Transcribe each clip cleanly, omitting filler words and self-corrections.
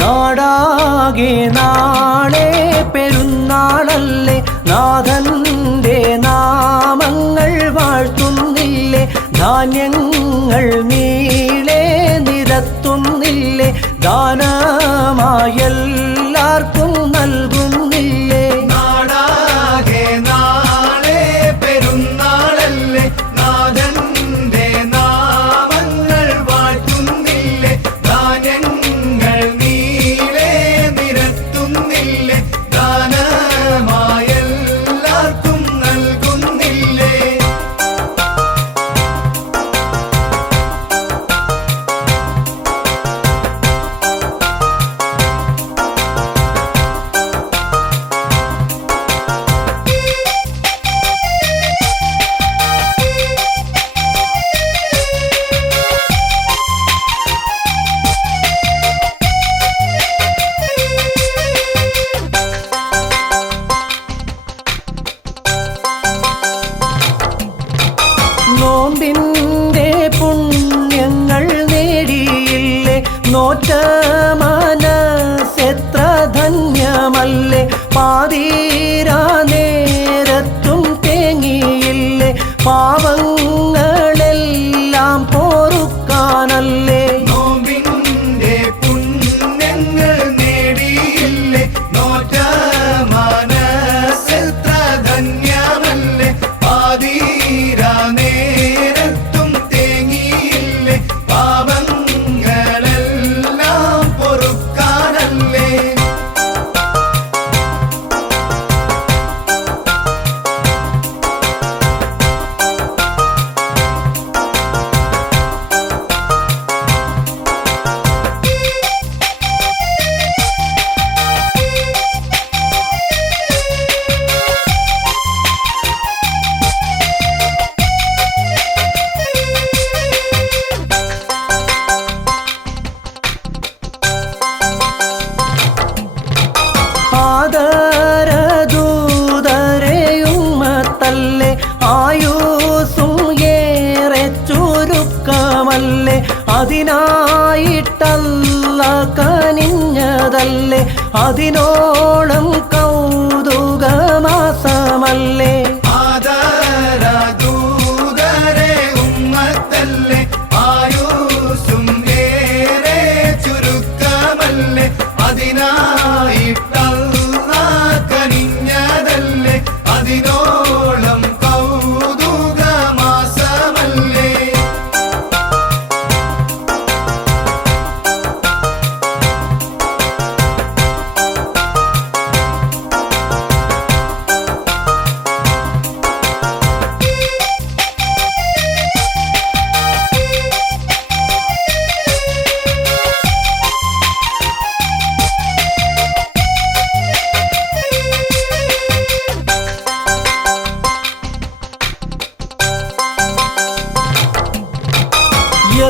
നാടാകെ നാളെ പെരുന്നാളല്ലേ, നാഥന്റെ നാമങ്ങൾ വാഴ്ത്തുന്നില്ലേ, ധാന്യങ്ങൾ നീളെ നിരത്തുന്നില്ലേ, ദാനമായെല്ലാവർക്കും നൽകുന്നില്ലേ. നാടാകെ നാളെ പെരുന്നാളല്ലേ, നാഥന്റെ നാമങ്ങൾ വാഴ്ത്തുന്നില്ലേ, ധാന്യങ്ങൾ നീളെ നിരത്തുന്നില്ലേ, ദാനമായെല്ലാവർക്കും നൽകുന്നില്ലേ. നോമ്പിൻ്റെ പുണ്യങ്ങൾ നേടിയില്ലേ, നോറ്റ മനസ്സെത്ര ധന്യമല്ലേ, പാതിരാ നേരത്തും തേങ്ങിയില്ലേ, പാവങ്ങളെല്ലാം പൊറുക്കാനല്ലേ. നോമ്പിന്റെ പുണ്യങ്ങൾ നേടിയില്ലേ, നോറ്റ മനസ്സെത്ര ധന്യമല്ലേ, പാതിരാ നേരത്തും തേങ്ങിയില്ലേ, പാപങ്ങളെല്ലാം പൊറുക്കാനല്ലേ. ആദരദൂതരെയുമ്മത്തല്ലേ, ആയുസ്സും ഏറെ ചുരുക്കമല്ലേ, അതിനായിട്ടല്ല കനിഞ്ഞതല്ലേ, അതിനോളം കൗതുകമാസമല്ലേ. ആദരദൂതരെ ഉമ്മത്തല്ലേ, ആയുസ്സും ഏറെ ചുരുക്കമല്ലേ, അതിനായിട്ടല്ല കനിഞ്ഞതല്ലേ, അതിനോളം കൗതുകമാസമല്ലേ.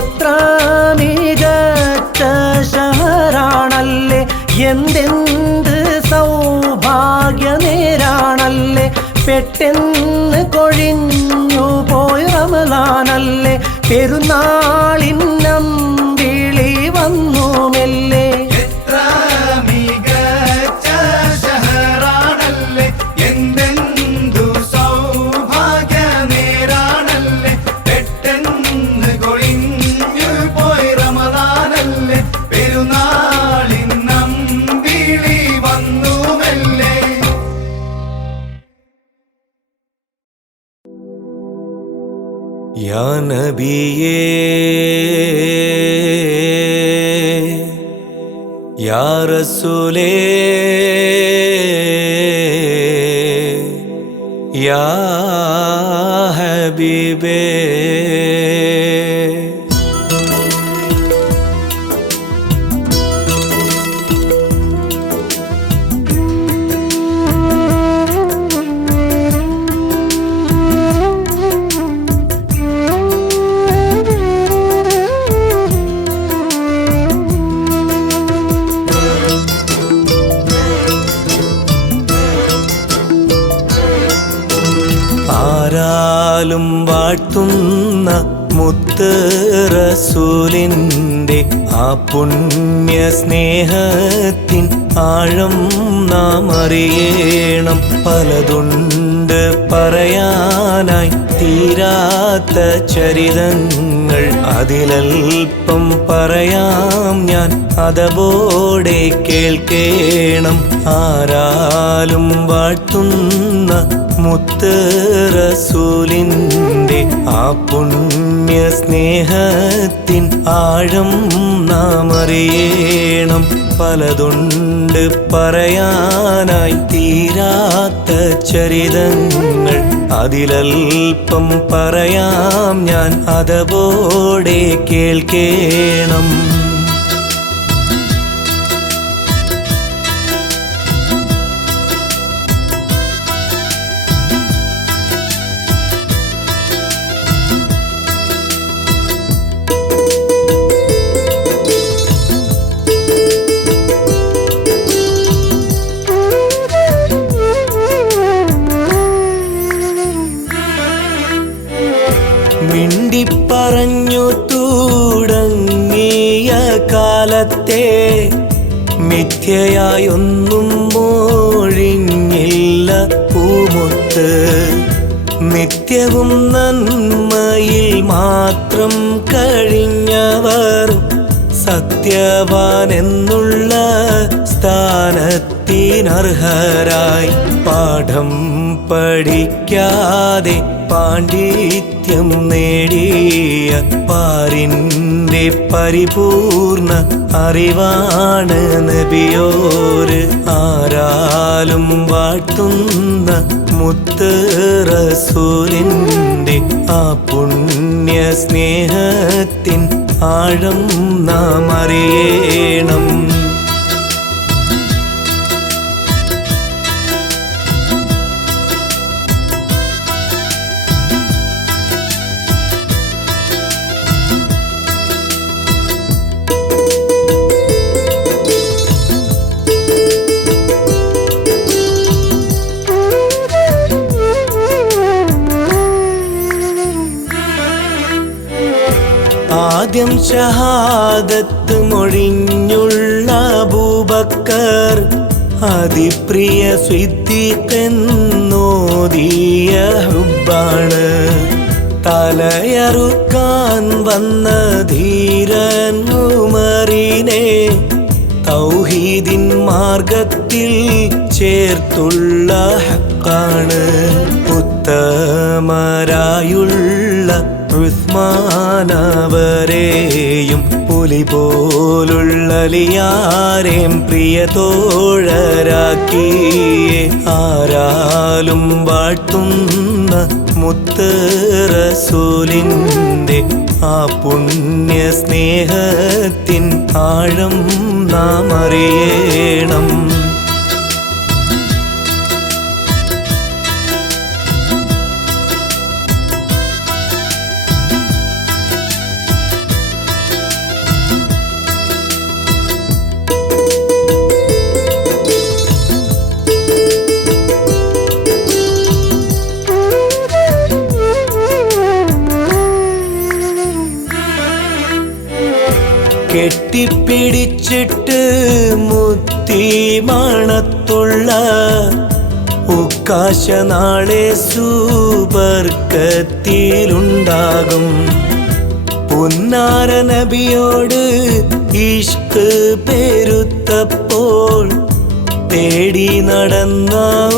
എത്ര മികച്ച ഷഹറാണല്ലേ, എന്തെന്ത് സൗഭാഗ്യ നേരാണല്ലേ, പെട്ടെന്ന് കൊഴിഞ്ഞു പോയ റമളാനല്ലേ, പെരുന്നാളിന്നം വിളി വന്നു മെല്ലെ. എത്ര മികച്ച ഷഹറാണല്ലേ, എന്തെന്തു സൗഭാഗ്യ നേരാണല്ലേ, പെട്ടെന്ന് കൊഴിഞ്ഞു പോയി റമളാനല്ലേ, പെരുന്നാളിന്നം വിളി വന്നു മെല്ലെ. യാ നബിയേ യാ റസൂലേ യാ ഹബീബേ, ആരാലും വാഴ്ത്തുന്ന മുത്ത് റസൂലിൻ്റെ ആ പുണ്യ സ്നേഹത്തിൻ ആഴം നാം അറിയണം. പലതുണ്ട് പറയാനായി തീരാത്ത ചരിതങ്ങൾ, അതിലൽപ്പം പറയാം ഞാൻ, അതവോടെ കേൾക്കേണം. ആരാലും വാഴ്ത്തുന്ന മുത്ത് റസൂലിൻ്റെ ആ പുണ്യ സ്നേഹത്തിൻ ആഴം നാം അറിയണം. പലതുണ്ട് പറയാനായി തീരാത്ത ചരിതങ്ങൾ, അതിലൽപ്പം പറയാം ഞാൻ, അതവോടെ കേൾക്കേണം. മിണ്ടിപ്പറഞ്ഞു തുടങ്ങിയ കാലത്തെ മിഥ്യയായൊന്നും മൊഴിഞ്ഞില്ല പൂമുത്ത്. നിത്യവും നന്മയിൽ മാത്രം കഴിഞ്ഞവർ സത്യവാനെന്നുള്ള സ്ഥാനത്തിനർഹരായി. പാഠം പഠിക്കാതെ പാണ്ഡിത്യം നേടിയ പാരിൻ്റെ പരിപൂർണ അറിവാണ് നബിയോര്. ആരാലും വാഴ്ത്തുന്ന മുത്ത് റസൂലിൻ്റെ ആ പുണ്യ സ്നേഹത്തിൻ ആഴം നാം അറിയണം. ആദ്യം ഷഹാദത്ത് മൊഴിഞ്ഞുള്ള അബൂബക്കർ, അതിപ്രിയ സിദ്ദീഖെന്നോദിയ ഹുബ്ബാണ്. തലയറുക്കാൻ വന്ന ധീരൻ ഉമറിനെ തൗഹീദിൻ മാർഗത്തിൽ ചേർത്തുള്ള ഹക്കാണ്. ഉത്തമരായുള്ള ഉസ്മാനവരെയും പുലി പോലുള്ളലിയാരെയും പ്രിയതോഴരാക്കിയേ ആരാലും വാഴ്ത്തുന്ന മുത്ത് റസൂലിൻ്റെ ആ പുണ്യ സ്നേഹത്തിൻ ആഴം നാം അറിയണം. കെട്ടിപ്പിടിച്ചിട്ട് മുത്തി മണത്തുള്ള ഉക്കാശ നാളെ സുബർക്കത്തിലുണ്ടാകും. പൊന്നാര നബിയോട് ഇഷ്ക് പെരുത്തപ്പോൾ തേടി നടന്ന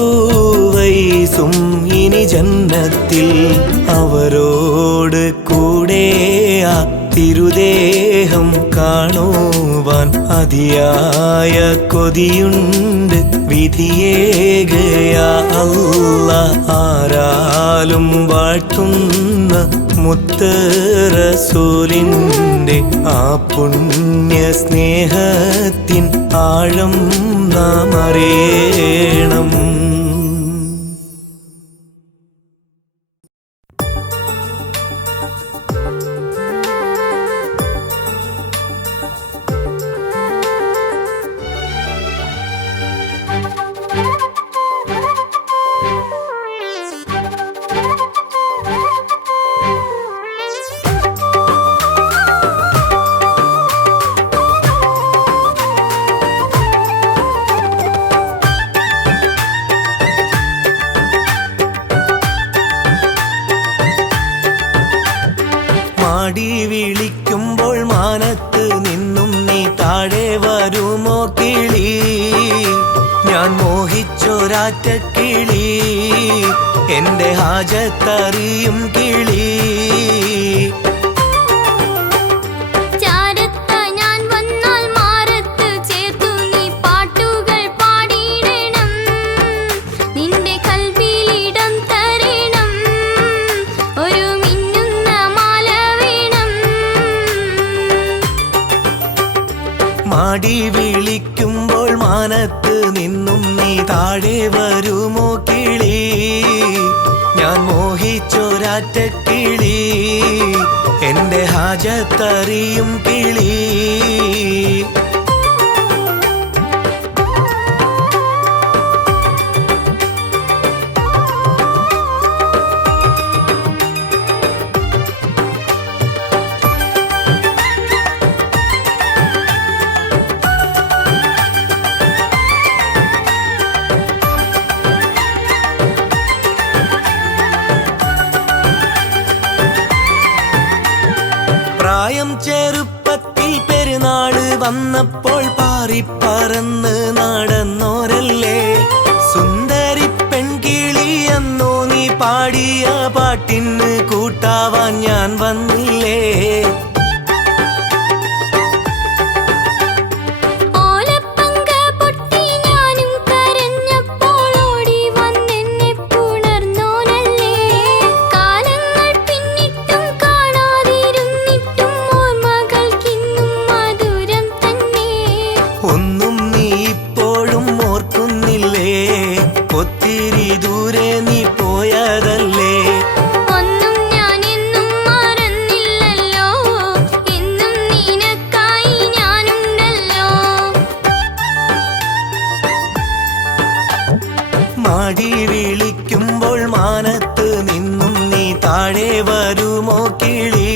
ഉവൈസും ഇനി ജന്നത്തിൽ. അവരോട് കൂടെ ആ തിരുദേഹം കാണുവാൻ അതിയായ കൊതിയുണ്ട്. വിധിയേകയാ അല്ലാഹ്. ആരാലും വാഴ്ത്തുന്ന മുത്ത് റസൂലിൻ്റെ ആ പുണ്യ സ്നേഹത്തിൻ ആഴം നാം അറിയണം. വരുമോ കിളി ഞാൻ മോഹിച്ചൊരാറ്റ കിളി എൻ്റെ ഹാജത്തറിയും കിളി മാടി വിളിക്കുമ്പോൾ മാനത്ത് നിന്നും നീ താഴെ വരുമോ കിളി ഞാൻ മോഹിച്ചൊരാറ്റ കിളി എൻ്റെ ഹാജത്തറിയും കിളി പ്രായം ചെറുപ്പത്തിൽ പെരുന്നാള് വന്നപ്പോൾ പാറിപ്പറന്ന് നടന്നോരല്ലേ സുന്ദരി പെൺകിളി എന്നോ നീ പാടിയ പാട്ടിന് കൂട്ടാവാൻ ഞാൻ വന്നില്ലേ ഒന്നും നീ ഇപ്പോഴും ഓർക്കുന്നില്ലേ ഒത്തിരി ദൂരെ നീ പോയതല്ലേ ഒന്നും ഞാൻ എന്നും മറന്നില്ലല്ലോ എന്നും നിനക്കായി ഞാനുണ്ടല്ലോ മാടി വിളിക്കുമ്പോൾ മാനത്ത് നിന്നും നീ താഴെ വരുമോ കിളി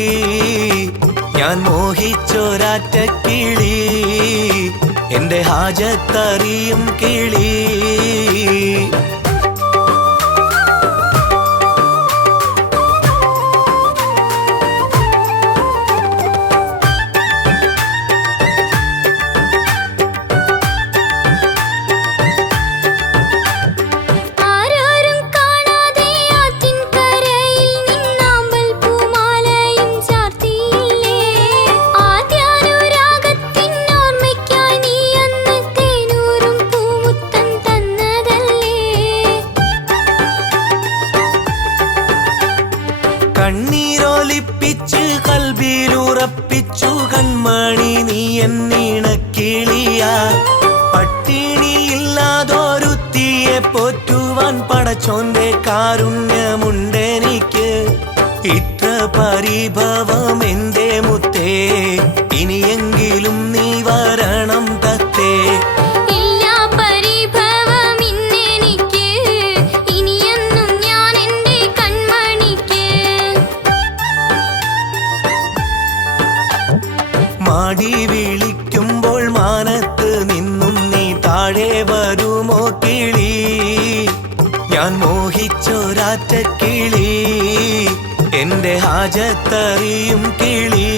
ഞാൻ മോഹിച്ചൊരാറ്റ കിളി എൻ്റെ ഹാജത്തറിയും കിളി കണ്ണീരൊലിപ്പിച്ച് കൽബിലുറപ്പിച്ചു കൺമണി നീ എന്നീണക്കിളിയ പട്ടിണിയില്ലാതൊരുത്തിയെ പോറ്റുവാൻ പടച്ചോന്റെ കാരുണ്യമുണ്ടെനിക്ക് ഇത്ര പരിഭവം എൻ്റെ മുത്തേ ഇനിയെങ്കിലും നീ വരണം തത്തേ മാടി വിളിക്കുമ്പോൾ മാനത്ത് നിന്നും നീ താഴെ വരുമോ കിളി ഞാൻ മോഹിച്ചൊരാറ്റ കിളി എൻ്റെ ഹാജത്തറിയും കിളി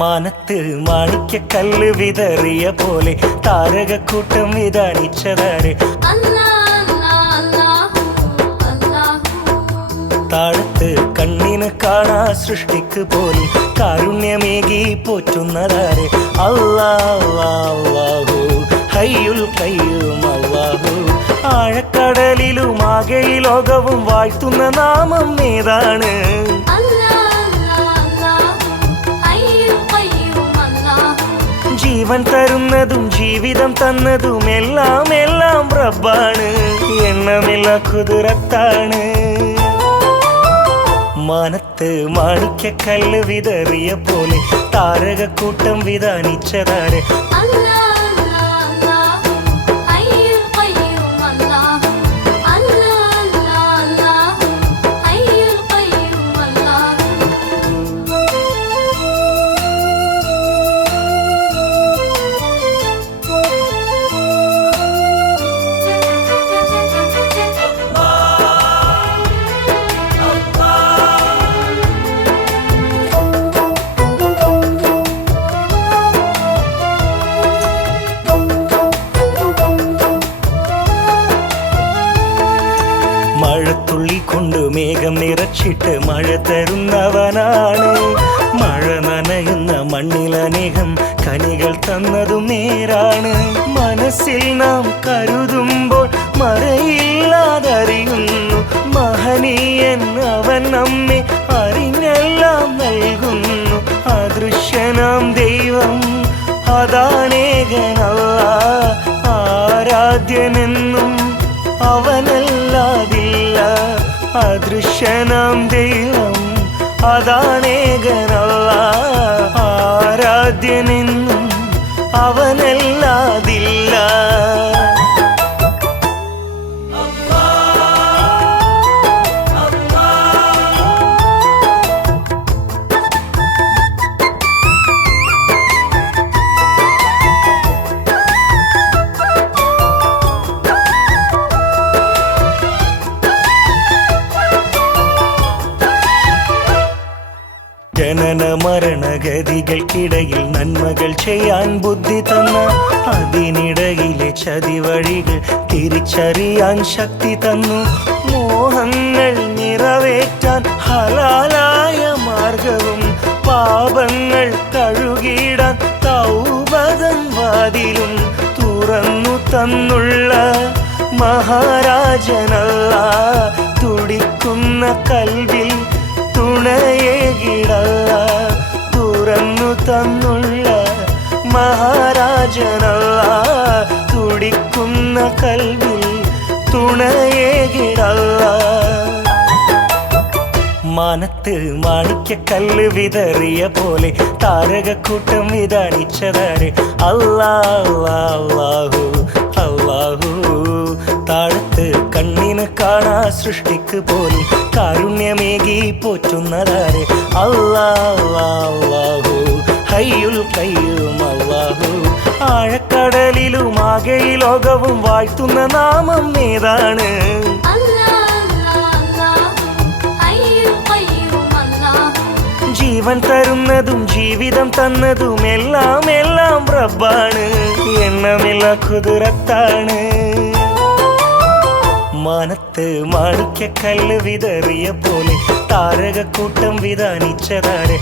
മാനത്ത് മാണിക്യക്കല്ല് വിതറിയ പോലെ താരകക്കൂട്ടം വിതാനിച്ചതാര് താഴത്ത് കണ്ണിന് കാണാ സൃഷ്ടിക്ക് പോലും കാരുണ്യമേകി പോറ്റുന്നതാര് അല്ലാഹു ഹയ്യുൽ ഖയ്യൂം അല്ലാഹു. ആഴക്കടലിലും ആകെ ഈ ലോകവും വാഴ്ത്തുന്ന നാമം ഏതാണ്? ജീവൻ തരുന്നതും ജീവിതം തന്നതും എല്ലാം എല്ലാം റബ്ബാണ്. എണ്ണമില്ല കുതിരത്താണ്. മാനത്ത് മാണിക്യക്കല്ല് വിതറിയ പോലെ താരകക്കൂട്ടം വിധാനിച്ചതാര്? മഴത്തുള്ളി കൊണ്ട് മേഘം നിറച്ചിട്ട് മഴ തരുന്നവനാണ്. മഴ നനയുന്ന മണ്ണിലനേകം കനികൾ തന്നതും നേരാണ്. മനസ്സിൽ നാം കരുതുമ്പോൾ മറയില്ലാതറിയുന്നു. മഹനീയൻ അവൻ നമ്മെ അറിഞ്ഞെല്ലാം നൽകുന്നു. അദൃശ്യനാം ദൈവം അതാണേകനല്ലാഹ്. ആരാധ്യനെന്നും അവനല്ലാതില്ല. അദൃശ്യനാം ദൈവം അതാണേകനല്ലാഹ്. ആരാധ്യനെന്നും അവനല്ലാതില്ല. ജനന മരണഗതികൾക്കിടയിൽ നന്മകൾ ചെയ്യാൻ ബുദ്ധി തന്ന, അതിനിടയിലെ ചതിവഴികൾ തിരിച്ചറിയാൻ ശക്തി തന്നു. മോഹങ്ങൾ നിറവേറ്റാൻ ഹലാലായ മാർഗവും പാപങ്ങൾ കഴുകിടാൻ തൗബതൻ വാതിലും തുറന്നു തന്നുള്ള മഹാരാജനല്ലാഹ്. തുടിക്കുന്ന കൽവിൽ തുണയേകിടല്ലാഹ്. തുറന്നു തന്നുള്ള മഹാരാജനല്ലാഹ്. തുടിക്കുന്ന കൽവിൽ തുണയേകിടല്ലാഹ്. മാനത്ത് മാണിക്യക്കല്ല് വിതറിയ പോലെ താരകക്കൂട്ടം വിധാനിച്ചതാര്? അല്ലാഹു അല്ലാഹു. താഴത്ത് കണ്ണിന് കാണാ സൃഷ്ടിക്ക് പോലും കാരുണ്യമേകി പോറ്റുന്നതാര്? അല്ലാഹു ഹയ്യുൽ ഖയ്യൂം അല്ലാഹു. ആഴക്കടലിലും ആകെ ഈ ലോകവും വാഴ്ത്തുന്ന നാമം ഏതാണ്? ജീവൻ തരുന്നതും ജീവിതം തന്നതും എല്ലാം എല്ലാം റബ്ബാണ്. എണ്ണമില്ല കുതിരത്താണ്. മാനത്ത് മാണിക്യക്കല്ല് വിതറിയ പോലെ താരകക്കൂട്ടം വിധാനിച്ചതാര്?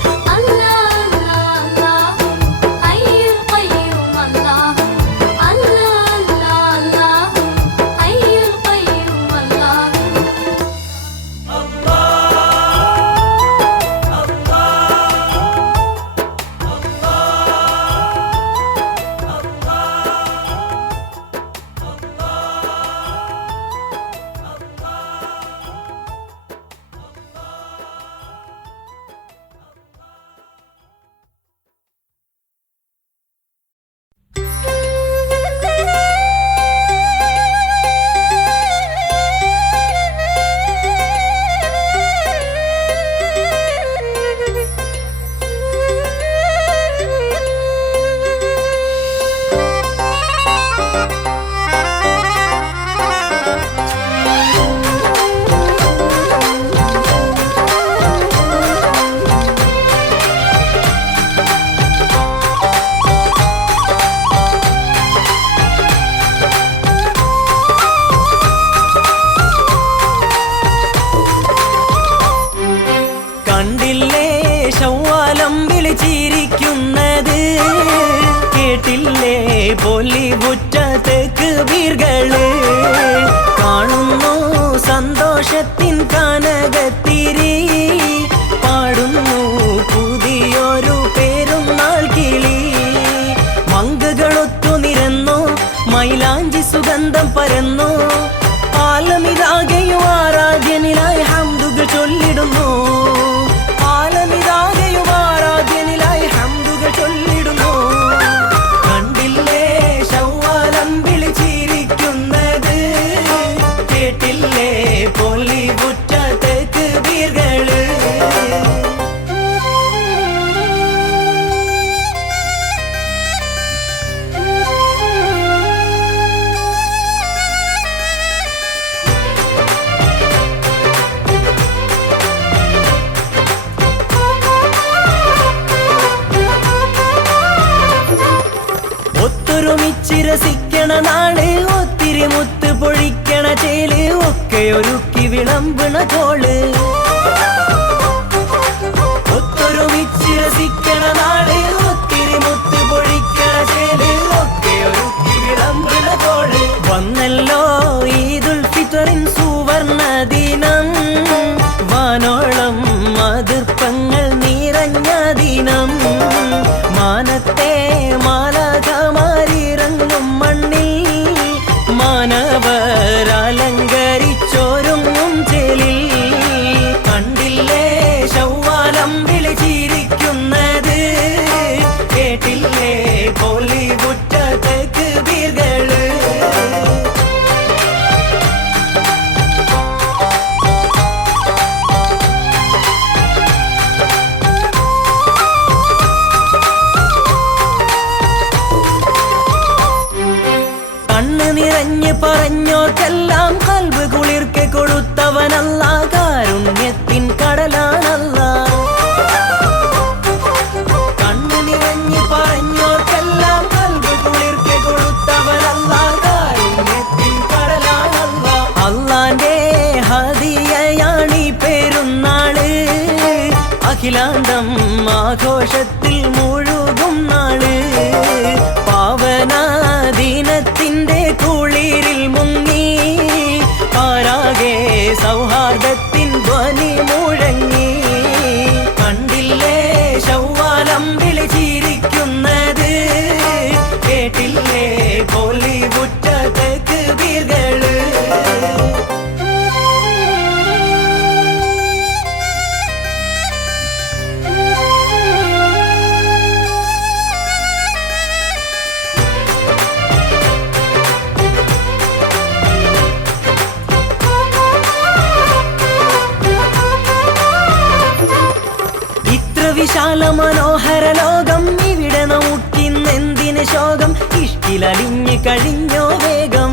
ചിരിക്കുന്നത് കേട്ടില്ലേ ബോളിവുഡ് തെക്കുബീർകള് കാണുന്നു സന്തോഷത്തിൻ കനകത്തിരി പാടുന്നു പുതിയൊരു പെരുന്നാൾ കിളി മങ്കകളൊത്തു നിരന്നു മൈലാഞ്ചി സുഗന്ധം പരന്നു ആലമിതാകെയും ആരാധ്യനിലായി ഹംദുകൾ ചൊല്ലിടുന്നു ആലമിതാകെയും ആരാധ്യനിലായി ഹംദുകൾ ചൊല്ലിടുന്നു കണ്ടില്ലേ ശൗവാലം വിളിച്ചിരിക്കുന്നത് കേട്ടില്ലേ പൊലിവുറ്റ തെക്കുബീർകള് ഒത്തൊരുമിച്ചിരസിക്കണ നാള് ഒത്തിരി മുത്ത് പൊഴിക്കണ ചേല് ഒക്കെ ഒരുക്കി വിളമ്പണ തോള് ഒത്തൊരുമിച്ചിരസിക്കണ നാള് ഒത്തിരി മുത്ത് പൊഴിക്കണ ചേല് ഒക്കെ ഒരുക്കി വിളമ്പണ തോള് വന്നല്ലോ ഈദുൽ ഫിത്റിൻ സുവർണ ദിനം വാനോളം അതിർപ്പങ്ങൾ നിറഞ്ഞ ദിനം മാനത്തെ മാലാഖമാരിറങ്ങും മണ്ണിൽ മാനവർ അലങ്കരിച്ചൊരുങ്ങും ചേലിൽ കണ്ടില്ലേ ശൗവാലം വിളിച്ചിരിക്കുന്നത് കേട്ടില്ലേ പൊലിവുറ്റ തെക്കുബീർകള് കണ്ണ് നിറഞ്ഞ് പറഞ്ഞോർക്കെല്ലാം കൽബ് കുളിർക്കെ കൊടുത്തവനല്ല കാരുണ്യത്തിൻ കടലാണല്ല കണ്ണ് നിറഞ്ഞ് പറഞ്ഞോർക്കെല്ലാം കൽബ് കുളിർക്കെ കൊടുത്തവനല്ല കാരുണ്യത്തിൻ കടലാണല്ല അള്ളാന്റെ ഹദിയയാണീ പെരുന്നാള് അഖിലാണ്ടം ആഘോഷത്തിൽ മുഴുകും നാള് പാവനാദീനത്തിന്റെ കുളിരിൽ മുങ്ങി പാരാകെ സൗഹാർദ്ദത്തിൻ ധ്വനി മുഴങ്ങി കണ്ടില്ലേ ശൗവാലം വിളിച്ചിരിക്കുന്നത് കേട്ടില്ലേ പൊലിവുറ്റ തെക്കുബീർകള് വിശാല മനോഹര ലോകം ഇവിടെ നമുക്കിന്നെന്തിന് ശോകം ഇഷ്ടിലലിഞ്ഞ് കഴിഞ്ഞോ വേഗം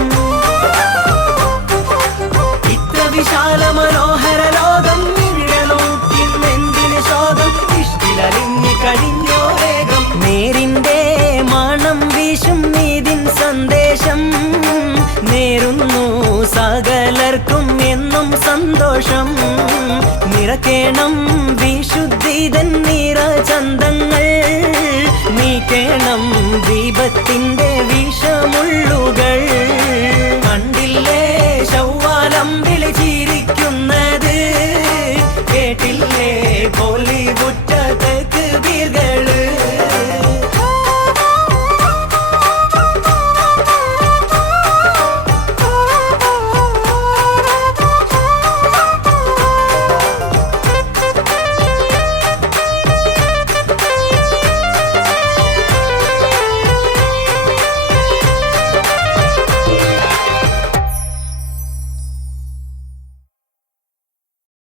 ഇത്ര വിശാല മനോഹര ലോകം ഇവിടെ നമുക്കിന്നെന്തിന് ശോകം ഇഷ്ടിലലിഞ്ഞ് കഴിഞ്ഞോ വേഗം നേരിന്റെ മണം വീശും നീതിൻ സന്ദേശം നേരുന്നു സകലർക്കും എന്നും സന്തോഷം നിറക്കേണം വിശുദ്ധിതൻ നിറചന്തങ്ങൾ നീക്കേണം ദീപത്തിന്റെ വിഷമുള്ളുകൾ കണ്ടില്ലേ ശൗവാലം വിളിച്ചി